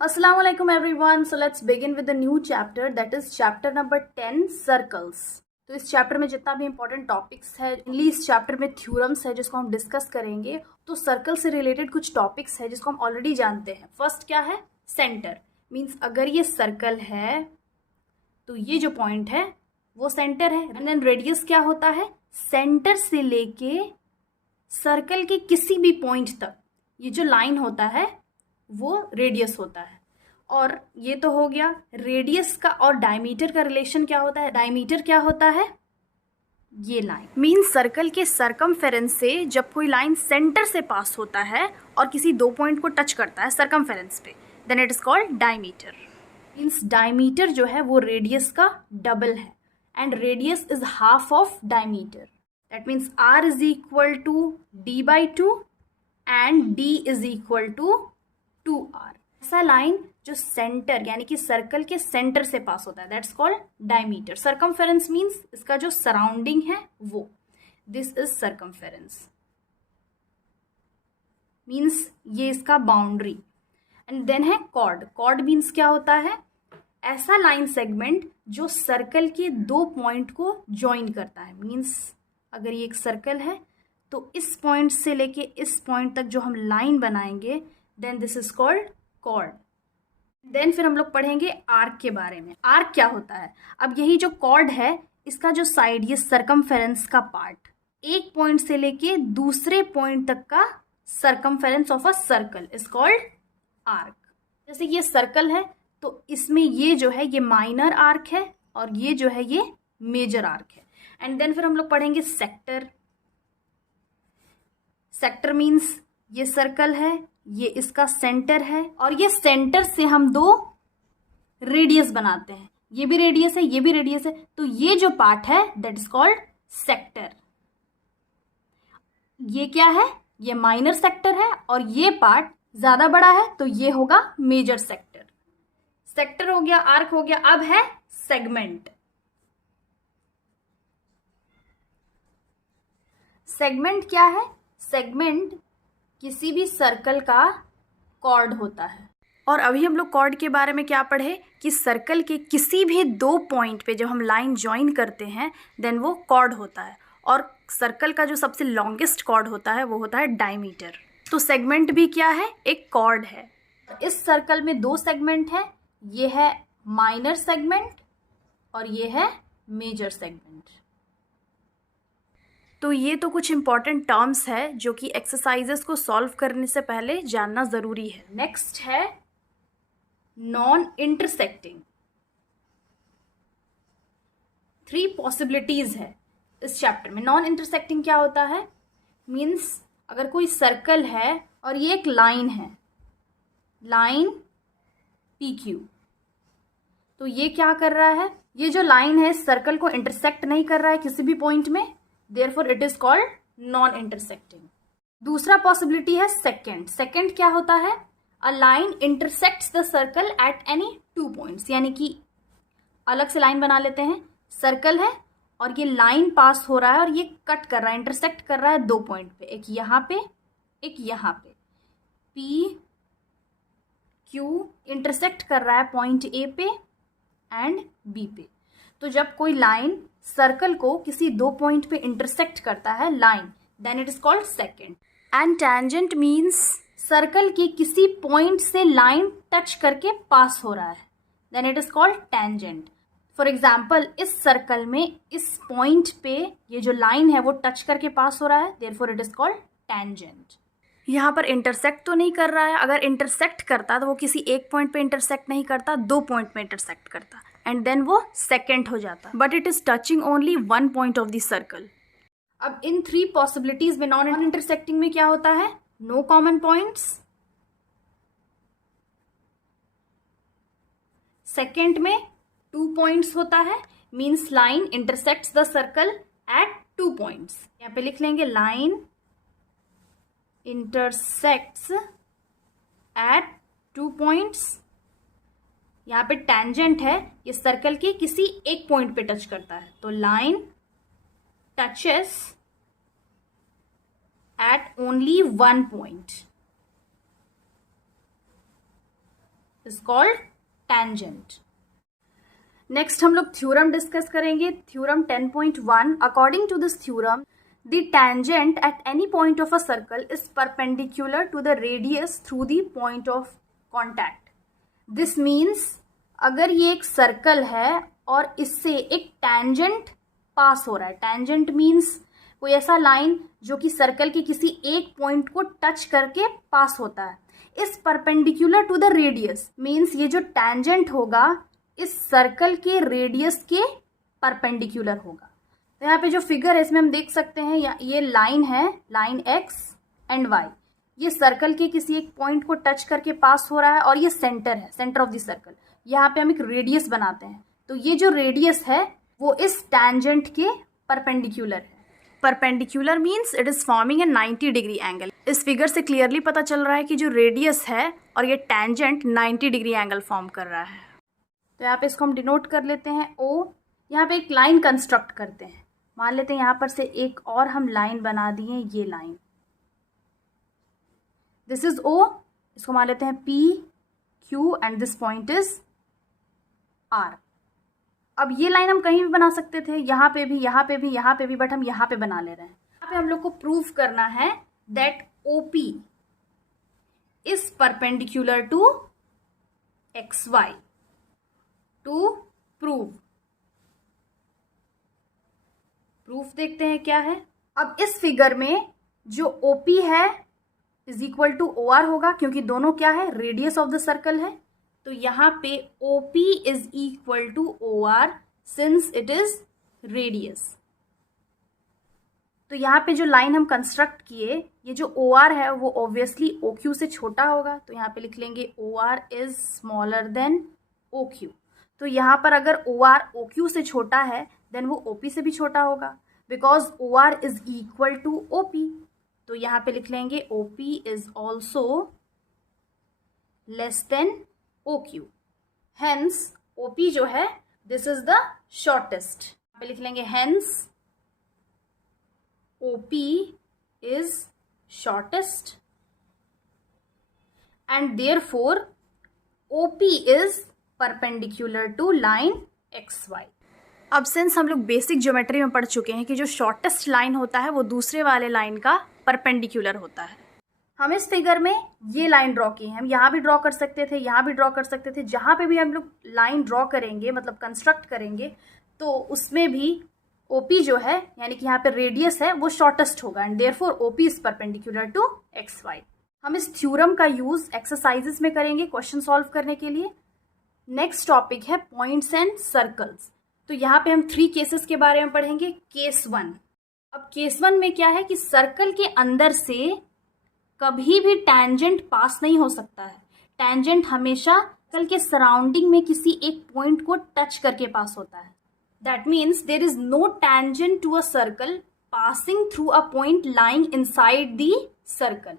Assalamualaikum everyone. So let's begin with the new chapter, that is chapter number 10 circles. तो इस chapter में जितना भी इंपॉर्टेंट टॉपिक्स है, इनली इस चैप्टर में थ्योरम्स है जिसको हम डिस्कस करेंगे. तो सर्कल से रिलेटेड कुछ टॉपिक्स है जिसको हम ऑलरेडी जानते हैं. फर्स्ट क्या है? सेंटर. मीन्स अगर ये सर्कल है तो ये जो पॉइंट है वो सेंटर है. एंड देन रेडियस क्या होता है? सेंटर से लेके सर्कल के किसी भी पॉइंट तक ये जो लाइन होता है वो रेडियस होता है. और ये तो हो गया रेडियस का. और डायमीटर का रिलेशन क्या होता है? डायमीटर क्या होता है? ये लाइन. मीन्स सर्कल के सरकमफेरेंस से जब कोई लाइन सेंटर से पास होता है और किसी दो पॉइंट को टच करता है सरकमफेरेंस पे, then it is called diameter. Means diameter जो है वो रेडियस का डबल है and radius is half of diameter. That means r is equal to d/2 and d is equal to 2r. ऐसा लाइन जो सेंटर यानी कि सर्कल के सेंटर से पास होता है, that's called diameter. Circumference means इसका जो सराउंडिंग है वो. This is circumference. मीन्स ये इसका बाउंड्री. एंड देन है कॉर्ड. कॉर्ड मीन्स क्या होता है? ऐसा लाइन सेगमेंट जो सर्कल के दो पॉइंट को ज्वाइन करता है. मीन्स अगर ये एक सर्कल है तो इस पॉइंट से लेके इस पॉइंट तक जो हम लाइन बनाएंगे, then this is called chord. Then फिर हम लोग पढ़ेंगे आर्क के बारे में. आर्क क्या होता है? अब यही जो कॉर्ड है इसका जो साइड, ये सरकमफेरेंस का पार्ट, एक पॉइंट से लेके दूसरे पॉइंट तक का circumference of a circle is called arc. जैसे ये सर्कल है तो इसमें ये जो है ये माइनर आर्क है और ये जो है ये मेजर आर्क है. एंड देन फिर हम लोग पढ़ेंगे सेक्टर. सेक्टर मीन्स ये सर्कल है, ये इसका सेंटर है और ये सेंटर से हम दो रेडियस बनाते हैं. ये भी रेडियस है, ये भी रेडियस है. तो ये जो पार्ट है दैट इज कॉल्ड सेक्टर. ये क्या है? ये माइनर सेक्टर है और ये पार्ट ज्यादा बड़ा है तो ये होगा मेजर सेक्टर. सेक्टर हो गया, आर्क हो गया. अब है सेगमेंट. सेगमेंट क्या है? सेगमेंट किसी भी सर्कल का कॉर्ड होता है. और अभी हम लोग कॉर्ड के बारे में क्या पढ़े कि सर्कल के किसी भी दो पॉइंट पे जब हम लाइन ज्वाइन करते हैं देन वो कॉर्ड होता है. और सर्कल का जो सबसे लॉन्गेस्ट कॉर्ड होता है वो होता है डायमीटर. तो सेगमेंट भी क्या है? एक कॉर्ड है. इस सर्कल में दो सेगमेंट है. ये है माइनर सेगमेंट और ये है मेजर सेगमेंट. तो ये तो कुछ इंपॉर्टेंट टर्म्स है जो कि एक्सरसाइजेस को सॉल्व करने से पहले जानना ज़रूरी है. नेक्स्ट है नॉन इंटरसेक्टिंग. 3 पॉसिबिलिटीज है इस चैप्टर में. नॉन इंटरसेक्टिंग क्या होता है? मीन्स अगर कोई सर्कल है और ये एक लाइन है, लाइन PQ, तो ये क्या कर रहा है? ये जो लाइन है सर्कल को इंटरसेक्ट नहीं कर रहा है किसी भी पॉइंट में, therefore it is called non intersecting. दूसरा पॉसिबिलिटी है सेकेंड. सेकेंड क्या होता है? A line intersects the circle at any 2 points. यानी कि अलग से लाइन बना लेते हैं. सर्कल है और ये लाइन पास हो रहा है और ये कट कर रहा है, इंटरसेक्ट कर रहा है दो पॉइंट पे, एक यहाँ पे एक यहाँ पे. PQ इंटरसेक्ट कर रहा है पॉइंट A पे एंड B पे. तो जब कोई लाइन सर्कल को किसी दो पॉइंट पे इंटरसेक्ट करता है line, then it is called secant. And tangent means circle के किसी पॉइंट से लाइन टच करके पास हो रहा है, then it is called tangent. For example इस सर्कल में इस पॉइंट पे ये जो लाइन है वो टच करके पास हो रहा है, therefore it is called tangent. यहाँ पर इंटरसेक्ट तो नहीं कर रहा है. अगर इंटरसेक्ट करता तो वो किसी एक पॉइंट पे इंटरसेक्ट नहीं करता, दो पॉइंट पे इंटरसेक्ट करता एंड देन वो सेकेंड हो जाता. But it is touching only one point of the circle. अब इन 3 पॉसिबिलिटीज में नॉन इंटरसेक्टिंग में क्या होता है? No common points. सेकेंड में 2 पॉइंट्स होता है. Means line intersects the circle eight 2 points. यहाँ पे लिख लेंगे लाइन इंटरसेक्ट्स एट 2 पॉइंट्स. यहाँ पे टेंजेंट है, ये सर्कल के किसी एक पॉइंट पे टच करता है, तो line touches at only 1 point. Is called tangent. Next हम लोग थ्योरम डिस्कस करेंगे. Theorem 10.1. According to this theorem, the tangent at any point of a circle is perpendicular to the radius through the point of contact. This means अगर ये एक circle है और इससे एक tangent पास हो रहा है. tangent means कोई ऐसा लाइन जो कि सर्कल के किसी एक पॉइंट को टच करके पास होता है. इस perpendicular to the radius means ये जो tangent होगा इस सर्कल के रेडियस के परपेंडिकुलर होगा. तो यहाँ पे जो फिगर है इसमें हम देख सकते हैं ये लाइन है, लाइन x एंड y. ये सर्कल के किसी एक पॉइंट को टच करके पास हो रहा है और ये सेंटर है, सेंटर ऑफ द सर्कल. यहाँ पे हम एक रेडियस बनाते हैं. तो ये जो रेडियस है वो इस टैंजेंट के परपेंडिकुलर है. Perpendicular means it is forming a 90 degree angle. इस फिगर से क्लियरली पता चल रहा है कि जो रेडियस है और ये टैंजेंट 90 डिग्री एंगल फॉर्म कर रहा है. तो यहाँ पे इसको हम डिनोट कर लेते हैं O. यहाँ पे एक लाइन कंस्ट्रक्ट करते हैं. मान लेते हैं यहाँ पर से एक और हम लाइन बना दिए, ये लाइन. This is O. इसको मान लेते हैं P, Q and this point is R. अब ये लाइन हम कहीं भी बना सकते थे, यहाँ पे भी, यहाँ पे भी, यहाँ पे भी, बट हम यहाँ पे बना ले रहे हैं. यहाँ पे हम लोग को प्रूव करना है that OP is perpendicular to XY. टू प्रूफ देखते हैं क्या है. अब इस फिगर में जो OP है इज इक्वल टू OR होगा क्योंकि दोनों क्या है, रेडियस ऑफ द सर्कल है. तो यहाँ पे OP is equal to OR since it is radius. तो यहाँ पे जो लाइन हम कंस्ट्रक्ट किए, ये जो OR है वो ऑब्वियसली OQ से छोटा होगा. तो यहाँ पे लिख लेंगे OR is smaller than OQ. तो यहाँ पर अगर OR OQ से छोटा है देन वो OP से भी छोटा होगा because OR is equal to OP. तो यहाँ पे लिख लेंगे OP is also less than OQ. Hence OP जो है दिस इज द शॉर्टेस्ट. यहाँ पे लिख लेंगे hence OP is shortest and therefore OP is perpendicular to line XY. अब सिंस हम लोग बेसिक ज्योमेट्री में पढ़ चुके हैं कि जो शॉर्टेस्ट लाइन होता है वो दूसरे वाले लाइन का परपेंडिकुलर होता है. हम इस फिगर में ये लाइन ड्रॉ की है. हम यहाँ भी ड्रॉ कर सकते थे, यहाँ भी ड्रॉ कर सकते थे. जहाँ पे भी हम लोग लाइन ड्रॉ करेंगे मतलब कंस्ट्रक्ट करेंगे तो उसमें भी OP जो है यानी कि यहाँ पे रेडियस है वो शॉर्टेस्ट होगा and therefore OP is perpendicular to XY. हम इस थ्योरम का यूज एक्सरसाइजेस में करेंगे क्वेश्चन सॉल्व करने के लिए. नेक्स्ट टॉपिक है पॉइंट्स एंड सर्कल्स. तो यहाँ पे हम 3 केसेस के बारे में पढ़ेंगे. केस 1. अब केस 1 में क्या है कि सर्कल के अंदर से कभी भी टैंजेंट पास नहीं हो सकता है. टैंजेंट हमेशा सर्कल के सराउंडिंग में किसी एक पॉइंट को टच करके पास होता है. That means there is no tangent to a circle passing through a point lying inside the circle.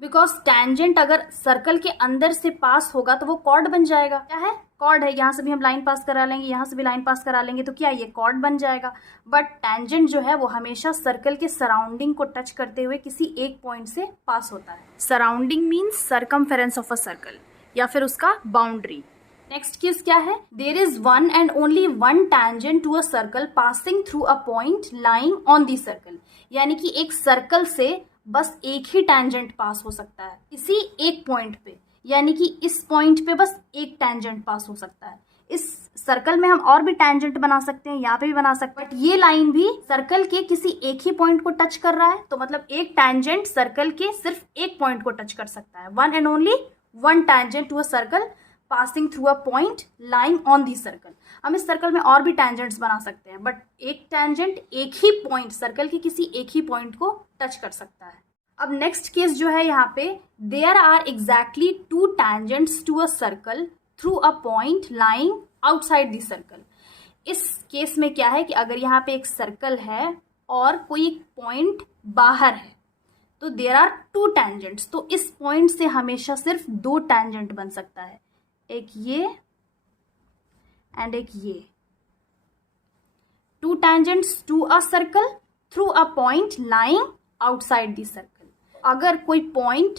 Because tangent अगर सर्कल के अंदर से पास होगा तो वो कॉर्ड बन जाएगा. क्या है, कॉर्ड है. यहाँ से भी हम लाइन पास करा लेंगे, यहाँ से भी लाइन पास करा लेंगे तो क्या ये कॉर्ड बन जाएगा. बट टैंजेंट जो है वो हमेशा सर्कल के सराउंडिंग को टच करते हुए किसी एक पॉइंट से पास होता है. Surrounding means circumference of a circle या फिर उसका बाउंड्री. नेक्स्ट केस क्या है, there is one and only one tangent to a circle passing through a point lying on the circle. यानी कि एक सर्कल से बस एक ही टैंजेंट पास हो सकता है इसी एक पॉइंट पे. यानी कि इस पॉइंट पे बस एक टैंजेंट पास हो सकता है. इस सर्कल में हम और भी टैंजेंट बना सकते हैं, यहाँ पे भी बना सकते हैं, बट ये लाइन भी सर्कल के किसी एक ही पॉइंट को टच कर रहा है. तो मतलब एक टैंजेंट सर्कल के सिर्फ एक पॉइंट को टच कर सकता है. One and only one tangent to a circle passing through a point lying on the circle. हम इस सर्कल में और भी टैंजेंट्स बना सकते हैं बट एक टैंजेंट एक ही पॉइंट सर्कल के किसी एक ही पॉइंट को टच कर सकता है. अब नेक्स्ट केस जो है यहाँ पे, there are exactly 2 tangents to a circle through a point lying outside the circle. इस केस में क्या है कि अगर यहाँ पे एक सर्कल है और कोई एक पॉइंट बाहर है तो देयर आर 2 टैंजेंट्स. तो इस पॉइंट से हमेशा सिर्फ 2 टैंजेंट बन सकता है, एक ये एंड एक ये. 2 tangents to a circle through a point lying outside the circle. अगर कोई पॉइंट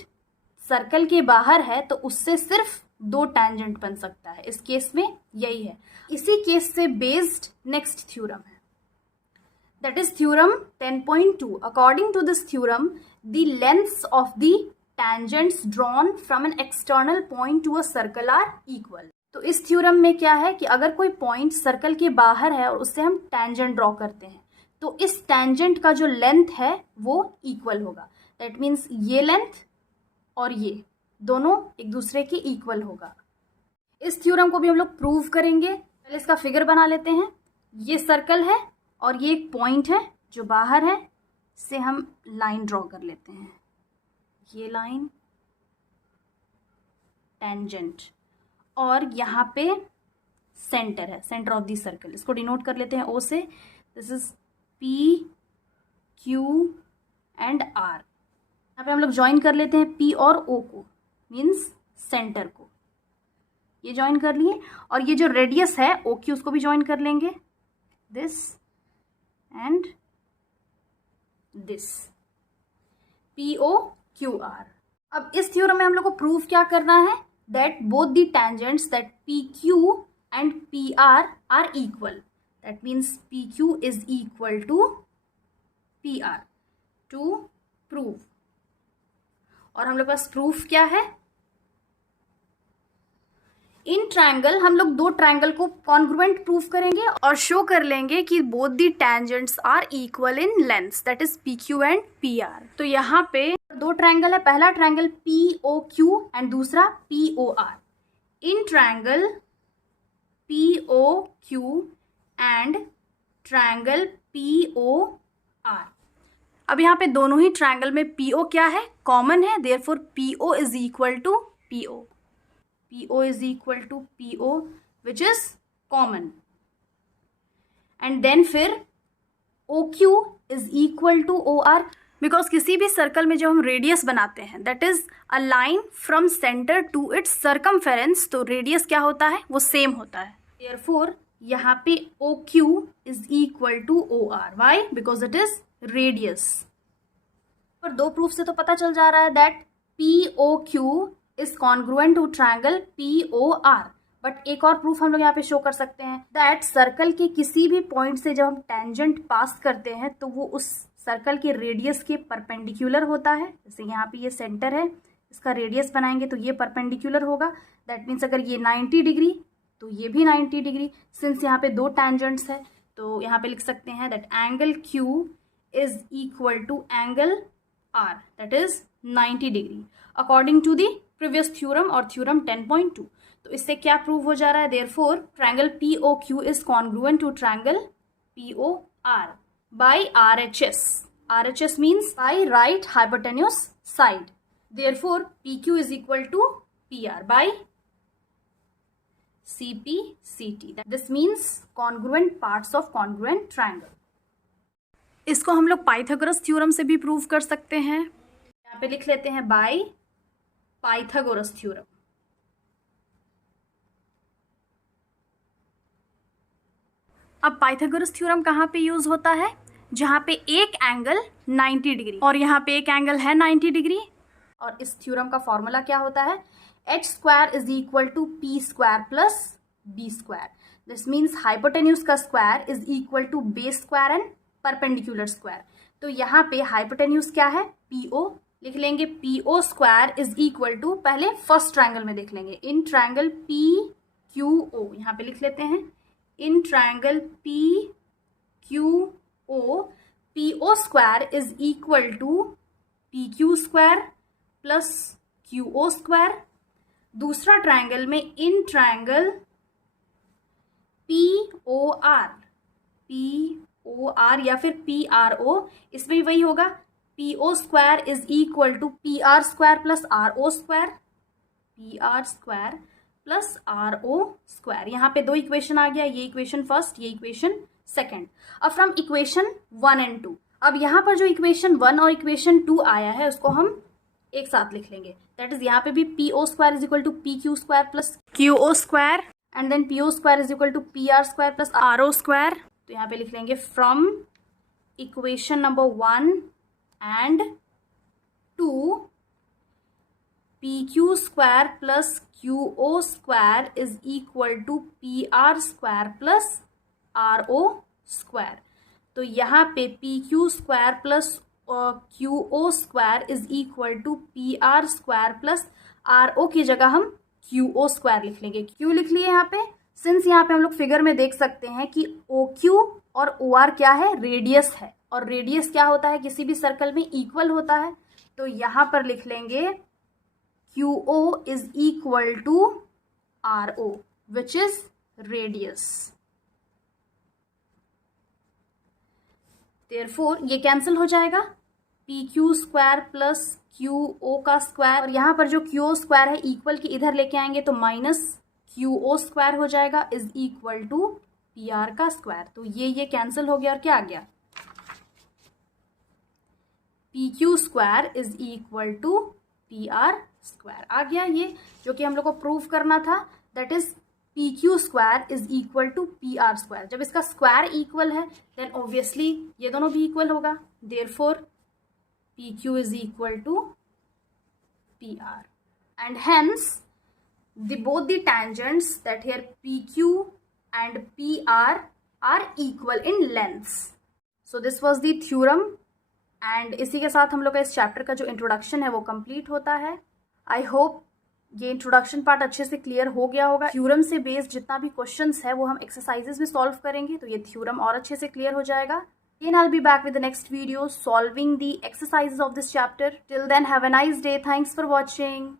सर्कल के बाहर है तो उससे सिर्फ दो टैंजेंट बन सकता है। इस केस में यही है। इसी केस से बेस्ड नेक्स्ट थ्योरम है, that is theorem 10.2. According to this theorem, the lengths of the tangents drawn from an external point to a circle are equal. तो इस थ्योरम में क्या है कि अगर कोई पॉइंट सर्कल के बाहर है और उससे हम टैंजेंट ड्रॉ करते हैं तो इस टैंजेंट का जो लेंथ है वो इक्वल होगा। दैट मीन्स ये लेंथ और ये दोनों एक दूसरे के इक्वल होगा। इस थ्योरम को भी हम लोग प्रूव करेंगे। पहले इसका फिगर बना लेते हैं। ये सर्कल है और ये एक पॉइंट है जो बाहर है, से हम लाइन ड्रॉ कर लेते हैं। ये लाइन टेंजेंट और यहाँ पे सेंटर है, सेंटर ऑफ द सर्कल। इसको डिनोट कर लेते हैं ओ से। This is P Q and R. यहाँ पे हम लोग ज्वाइन कर लेते हैं पी और ओ को, मीन्स सेंटर को। ये ज्वाइन कर लिए और ये जो रेडियस है ओ क्यू उसको भी ज्वाइन कर लेंगे, दिस and this POQR। अब इस थ्योरम में हम लोग को प्रूव क्या करना है, that both the tangents that PQ and PR are equal। that means PQ is equal to PR to prove। और हम लोग पास प्रूफ क्या है, इन ट्रायंगल हम लोग दो ट्रायंगल को कॉन्ग्रुएंट प्रूव करेंगे और शो कर लेंगे कि both the tangents are equal in lengths, that is P Q and P R. तो यहाँ पे दो ट्रायंगल है, पहला triangle P O Q and दूसरा P O R. In triangle P O Q and triangle P O R. अब यहाँ पे दोनों ही ट्रायंगल में पी ओ क्या है, कॉमन है, therefore P O is equal to P O. PO is equal to PO which is common, and then फिर OQ is equal to OR, because किसी भी सर्कल में जब हम रेडियस बनाते हैं that is a line from center to its circumference, तो radius क्या होता है, वो सेम होता है। देयरफॉर यहाँ पे OQ is equal to OR। Why? Because it is radius। पर दो प्रूफ से तो पता चल जा रहा है that POQ is congruent to triangle POR। But एक और प्रूफ हम लोग यहाँ पे शो कर सकते हैं दैट सर्कल के किसी भी पॉइंट से जब हम टेंजेंट पास करते हैं तो वो उस सर्कल के रेडियस के परपेंडिकुलर होता है। जैसे यहाँ पे ये सेंटर है, इसका रेडियस बनाएंगे तो ये परपेंडिकुलर होगा। दैट मीन्स अगर ये 90 डिग्री तो ये भी 90 डिग्री। सिंस यहाँ पे दो टेंजेंट्स है तो यहाँ पे लिख सकते हैं that angle Q is equal to angle R, that is 90 degree according to the previous theorem और थ्योरम 10.2। तो इससे क्या प्रूव हो जा रहा है, therefore triangle POQ is congruent to triangle POR by RHS। RHS means by right hypotenuse side. Therefore PQ is equal to PR by CP/CT। This means congruent parts of congruent triangle. इसको हम लोग Pythagoras theorem से भी prove कर सकते हैं। यहाँ पे लिख लेते हैं बाय पाइथागोरस थ्योरम। अब पाइथागोरस थ्योरम कहाँ पे यूज होता है, जहाँ पे एक एंगल 90 डिग्री और यहाँ पे एक एंगल है 90 डिग्री। और इस थ्योरम का फॉर्मूला क्या होता है, h² is equal to p² plus b²। This means hypotenuse का square is equal to base square and perpendicular square. तो यहाँ पे हाइपोटेन्यूज क्या है, PO लिख लेंगे। PO² इज इक्वल टू, पहले फर्स्ट ट्रायंगल में देख लेंगे, इन ट्रायंगल PQO। यहाँ पे लिख लेते हैं in triangle PQO PO² is equal to PQ² plus QO²। दूसरा ट्रायंगल में इन ट्रायंगल POR या फिर PRO, इसमें भी वही होगा, PO² is equal to PR² plus RO², PR² plus RO²। यहाँ पे दो इक्वेशन आ गया, ये इक्वेशन फर्स्ट, ये इक्वेशन सेकंड। अब फ्रॉम इक्वेशन 1 and 2, अब यहाँ पर जो इक्वेशन 1 और इक्वेशन 2 आया है उसको हम एक साथ लिख लेंगे। दैट इज यहाँ पे भी PO² is equal to PQ² plus QO² and then PO² is equal to PR² plus RO²। तो यहाँ पे लिख लेंगे from equation number 1 and 2 P Q square plus Q O square is equal to P R square plus R O square. तो यहाँ पे P Q square plus Q O square is equal to P R square plus R O की जगह हम Q O square लिख लेंगे। क्यों लिख लिए यहाँ पे? सिंस यहाँ पे हम लोग फिगर में देख सकते हैं कि ओ क्यू और ओ आर क्या है, रेडियस है, और रेडियस क्या होता है, किसी भी सर्कल में इक्वल होता है। तो यहाँ पर लिख लेंगे Q O is equal to R O which is radius. Therefore ये कैंसिल हो जाएगा, P Q square plus Q O का स्क्वायर, और यहाँ पर जो क्यू ओ स्क्वायर है इक्वल की इधर लेके आएंगे तो माइनस क्यू ओ स्क्वायर हो जाएगा is equal to P R का स्क्वायर। तो ये कैंसिल हो गया और क्या आ गया, P Q square is equal to P R square आ गया। ये जो कि हम लोग को प्रूव करना था, that is P Q square is equal to P R square. जब इसका स्क्वायर इक्वल है देन ऑब्वियसली ये दोनों भी इक्वल होगा, therefore P Q is equal to P R, and hence both the tangents that here PQ and PR are equal in lengths. So this was the theorem, and इसी के साथ हम लोग का इस चैप्टर का जो इंट्रोडक्शन है वो कंप्लीट होता है। आई होप ये इंट्रोडक्शन पार्ट अच्छे से क्लियर हो गया होगा। थ्योरम से बेस्ड जितना भी क्वेश्चंस है वो हम एक्सरसाइजेस में सॉल्व करेंगे, तो ये थ्योरम और अच्छे से क्लियर हो जाएगा। Again, I'll be back with the next video solving the exercises of this chapter. Till then, have a nice day. Thanks for watching.